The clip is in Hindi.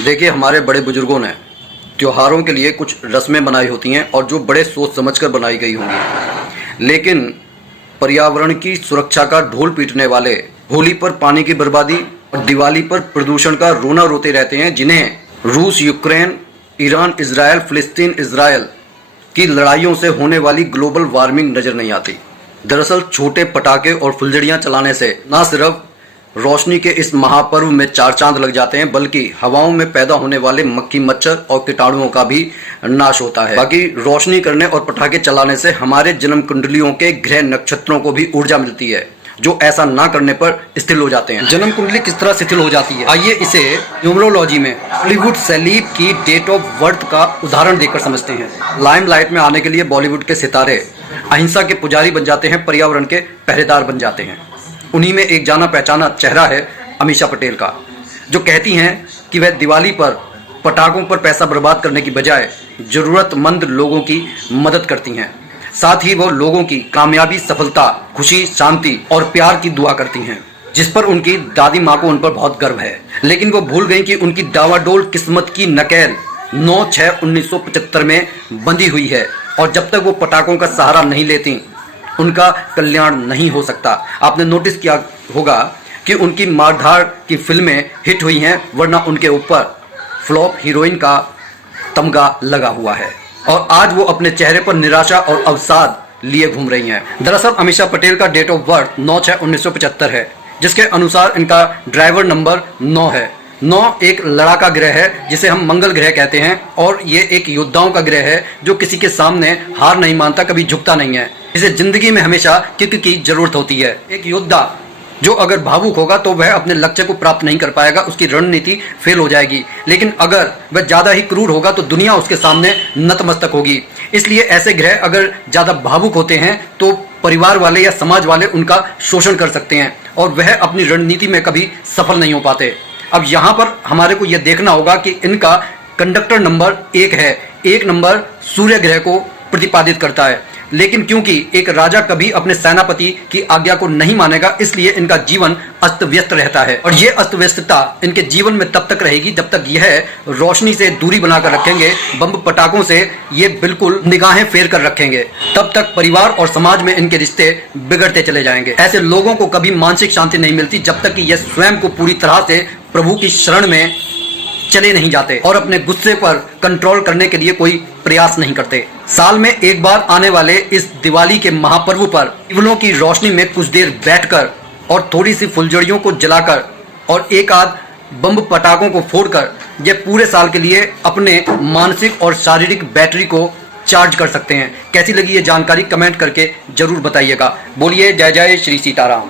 देखिए, हमारे बड़े बुजुर्गों ने त्योहारों के लिए कुछ रस्में बनाई होती हैं और जो बड़े सोच समझकर बनाई गई होंगी, लेकिन पर्यावरण की सुरक्षा का ढोल पीटने वाले होली पर पानी की बर्बादी और दिवाली पर प्रदूषण का रोना रोते रहते हैं, जिन्हें रूस यूक्रेन, ईरान इजराइल, फिलिस्तीन इजराइल की लड़ाइयों से होने वाली ग्लोबल वार्मिंग नजर नहीं आती। दरअसल छोटे पटाखे और फुलझड़ियां चलाने से न सिर्फ रोशनी के इस महापर्व में चार चांद लग जाते हैं, बल्कि हवाओं में पैदा होने वाले मक्खी, मच्छर और कीटाणुओं का भी नाश होता है। बाकी रोशनी करने और पटाखे चलाने से हमारे जन्म कुंडलियों के ग्रह नक्षत्रों को भी ऊर्जा मिलती है, जो ऐसा ना करने पर स्थिर हो जाते हैं। जन्म कुंडली किस तरह शिथिल हो जाती है, आइए इसे न्यूमरोलॉजी में बॉलीवुड सेलेब की डेट ऑफ बर्थ का उदाहरण देकर समझते हैं। लाइमलाइट में आने के लिए बॉलीवुड के सितारे अहिंसा के पुजारी बन जाते हैं, पर्यावरण के पहरेदार बन जाते हैं। उन्हीं में एक जाना पहचाना चेहरा है अमीषा पटेल का, जो कहती हैं कि वह दिवाली पर पटाखों पर पैसा बर्बाद करने की बजाय जरूरतमंद लोगों की मदद करती हैं। साथ ही वो लोगों की कामयाबी, सफलता, खुशी, शांति और प्यार की दुआ करती हैं, जिस पर उनकी दादी माँ को उन पर बहुत गर्व है। लेकिन वो भूल गई कि उनकी डावाडोल किस्मत की नकेल 9/6/1975 में बंधी हुई है, और जब तक वो पटाखों का सहारा नहीं लेती उनका कल्याण नहीं हो सकता। आपने नोटिस किया होगा कि उनकी मारधाड़ की फिल्में हिट हुई हैं, वरना उनके ऊपर फ्लॉप हीरोइन का तमगा लगा हुआ है, और आज वो अपने चेहरे पर निराशा और अवसाद लिए घूम रही हैं। दरअसल अमीषा पटेल का डेट ऑफ बर्थ 9/6/1975 है, जिसके अनुसार इनका ड्राइवर नंबर 9 है। 9 एक लड़ाका ग्रह है, जिसे हम मंगल ग्रह कहते हैं, और ये एक योद्धाओं का ग्रह है जो किसी के सामने हार नहीं मानता, कभी झुकता नहीं है। इसे जिंदगी में हमेशा किक की जरूरत होती है। एक योद्धा जो अगर भावुक होगा तो वह अपने लक्ष्य को प्राप्त नहीं कर पाएगा, उसकी रणनीति फेल हो जाएगी। लेकिन अगर वह ज्यादा ही क्रूर होगा तो दुनिया उसके सामने नतमस्तक होगी। इसलिए ऐसे ग्रह अगर ज्यादा भावुक होते हैं तो परिवार वाले या समाज वाले उनका शोषण कर सकते हैं, और वह अपनी रणनीति में कभी सफल नहीं हो पाते। अब यहाँ पर हमारे को यह देखना होगा कि इनका कंडक्टर नंबर 1 है। 1 नंबर सूर्य ग्रह को प्रतिपादित करता है, लेकिन क्योंकि एक राजा कभी अपने सेनापति की आज्ञा को नहीं मानेगा, इसलिए इनका जीवन अस्त व्यस्त रहता है। और ये अस्त व्यस्तता इनके जीवन में तब तक रहेगी जब तक यह रोशनी से दूरी बनाकर रखेंगे, बम पटाखों से ये बिल्कुल निगाहें फेर कर रखेंगे। तब तक परिवार और समाज में इनके रिश्ते बिगड़ते चले जाएंगे। ऐसे लोगों को कभी मानसिक शांति नहीं मिलती जब तक कि यह स्वयं को पूरी तरह से प्रभु की शरण में चले नहीं जाते और अपने गुस्से पर कंट्रोल करने के लिए कोई प्रयास नहीं करते। साल में एक बार आने वाले इस दिवाली के महापर्व पर दीवलों की रोशनी में कुछ देर बैठकर और थोड़ी सी फुलझड़ियों को जलाकर और एक आध बम पटाखों को फोड़कर ये पूरे साल के लिए अपने मानसिक और शारीरिक बैटरी को चार्ज कर सकते हैं। कैसी लगी ये जानकारी कमेंट करके जरूर बताइएगा। बोलिए जय जय श्री सीताराम।